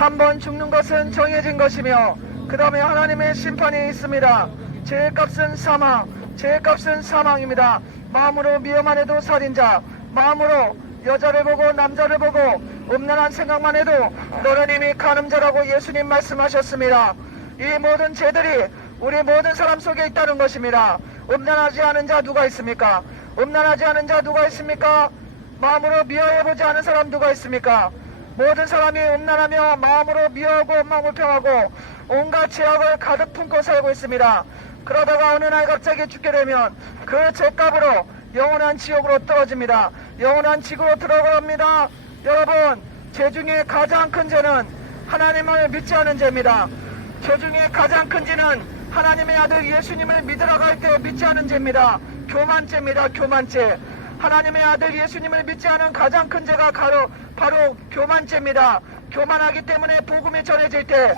한 번 죽는 것은 정해진 것이며 그 다음에 하나님의 심판이 있습니다. 죄값은 사망, 죄값은 사망입니다. 마음으로 미워만 해도 살인자, 마음으로 여자를 보고 남자를 보고 음란한 생각만 해도 너는 이미 간음자라고 예수님 말씀하셨습니다. 이 모든 죄들이 우리 모든 사람 속에 있다는 것입니다. 음란하지 않은 자 누가 있습니까? 음란하지 않은 자 누가 있습니까? 마음으로 미워해보지 않은 사람 누가 있습니까? 모든 사람이 음란하며 마음으로 미워하고 원망불평하고 온갖 죄악을 가득 품고 살고 있습니다. 그러다가 어느 날 갑자기 죽게 되면 그 죄값으로 영원한 지옥으로 떨어집니다. 영원한 지구로 들어갑니다. 여러분, 죄 중에 가장 큰 죄는 하나님을 믿지 않은 죄입니다. 죄 중에 가장 큰 죄는 하나님의 아들 예수님을 믿으러 갈 때 믿지 않은 죄입니다. 교만죄입니다. 교만죄. 하나님의 아들 예수님을 믿지 않은 가장 큰 죄가 바로 교만죄입니다. 교만하기 때문에 복음이 전해질 때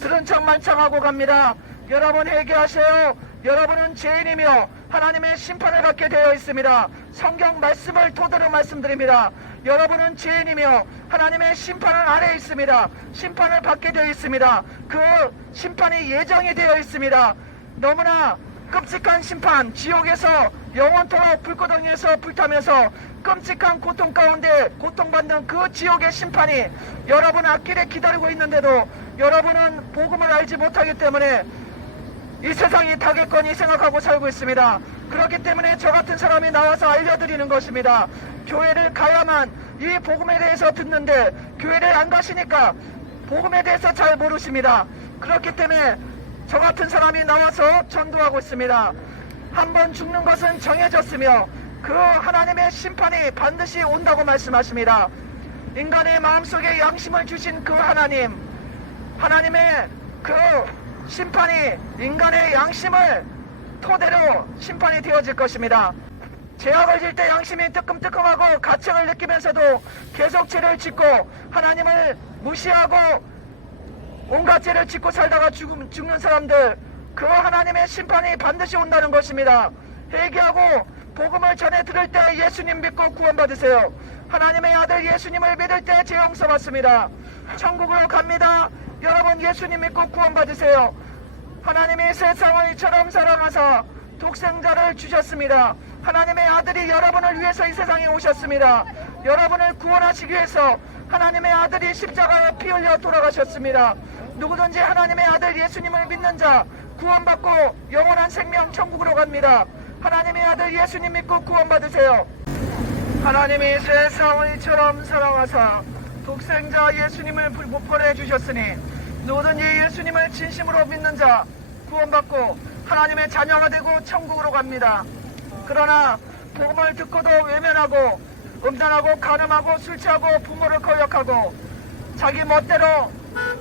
들은 척만 참하고 갑니다. 여러분 회개하세요. 여러분은 죄인이며 하나님의 심판을 받게 되어 있습니다. 성경 말씀을 토대로 말씀드립니다. 여러분은 죄인이며 하나님의 심판은 아래에 있습니다. 심판을 받게 되어 있습니다. 그 심판이 예정이 되어 있습니다. 너무나 끔찍한 심판, 지옥에서 영원토록 불구덩이에서 불타면서 끔찍한 고통 가운데 고통받는 그 지옥의 심판이 여러분 앞길에 기다리고 있는데도 여러분은 복음을 알지 못하기 때문에 이 세상이 타겠거니 생각하고 살고 있습니다. 그렇기 때문에 저 같은 사람이 나와서 알려드리는 것입니다. 교회를 가야만 이 복음에 대해서 듣는데 교회를 안 가시니까 복음에 대해서 잘 모르십니다. 그렇기 때문에 저 같은 사람이 나와서 전도하고 있습니다. 한 번 죽는 것은 정해졌으며 그 하나님의 심판이 반드시 온다고 말씀하십니다. 인간의 마음속에 양심을 주신 그 하나님의 그 심판이 인간의 양심을 토대로 심판이 되어질 것입니다. 죄악을 질 때 양심이 뜨끔뜨끔하고 가책을 느끼면서도 계속 죄를 짓고 하나님을 무시하고 온갖 죄를 짓고 살다가 죽는 사람들, 그 하나님의 심판이 반드시 온다는 것입니다. 회개하고 복음을 전해 들을 때 예수님 믿고 구원받으세요. 하나님의 아들 예수님을 믿을 때 죄 용서받습니다. 천국으로 갑니다. 여러분 예수님 믿고 구원받으세요. 하나님이 세상을 이처럼 사랑하사 독생자를 주셨습니다. 하나님의 아들이 여러분을 위해서 이 세상에 오셨습니다. 여러분을 구원하시기 위해서 하나님의 아들이 십자가에 피 흘려 돌아가셨습니다. 누구든지 하나님의 아들 예수님을 믿는 자 구원받고 영원한 생명 천국으로 갑니다. 하나님의 아들 예수님 믿고 구원받으세요. 하나님이 세상을 이처럼 사랑하사 독생자 예수님을 보내주셨으니 누구든지 예수님을 진심으로 믿는 자 구원받고 하나님의 자녀가 되고 천국으로 갑니다. 그러나 복음을 듣고도 외면하고 음란하고 간음하고 술 취하고 부모를 거역하고 자기 멋대로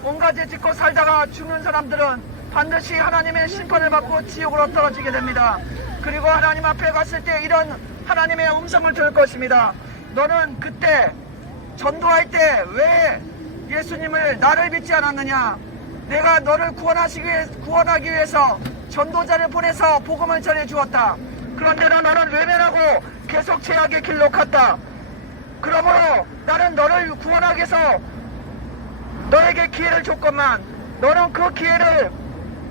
온갖 죄 짓고 살다가 죽는 사람들은 반드시 하나님의 심판을 받고 지옥으로 떨어지게 됩니다. 그리고 하나님 앞에 갔을 때 이런 하나님의 음성을 들을 것입니다. 너는 그때 전도할 때 왜 예수님을 나를 믿지 않았느냐? 내가 너를 구원하기 위해서 전도자를 보내서 복음을 전해 주었다. 그런데도 너는 외면하고 계속 죄악의 길로 갔다. 그러므로 나는 너를 구원하기 위해서 너에게 기회를 줬건만 너는 그 기회를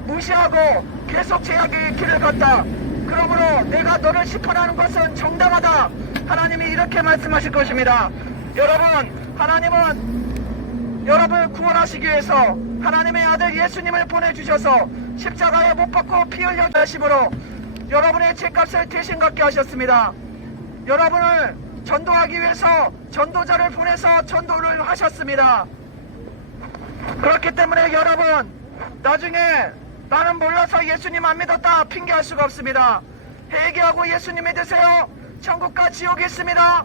무시하고 계속 죄악의 길을 갔다. 그러므로 내가 너를 심판하는 것은 정당하다. 하나님이 이렇게 말씀하실 것입니다. 여러분, 하나님은 여러분을 구원하시기 위해서 하나님의 아들 예수님을 보내주셔서 십자가에 못 박고 피 흘려 주심으로 여러분의 죄값을 대신 갚게 하셨습니다. 여러분을 전도하기 위해서 전도자를 보내서 전도를 하셨습니다. 그렇기 때문에 여러분, 나중에 나는 몰라서 예수님 안 믿었다 핑계할 수가 없습니다. 회개하고 예수님 믿으세요. 천국과 지옥이 있습니다.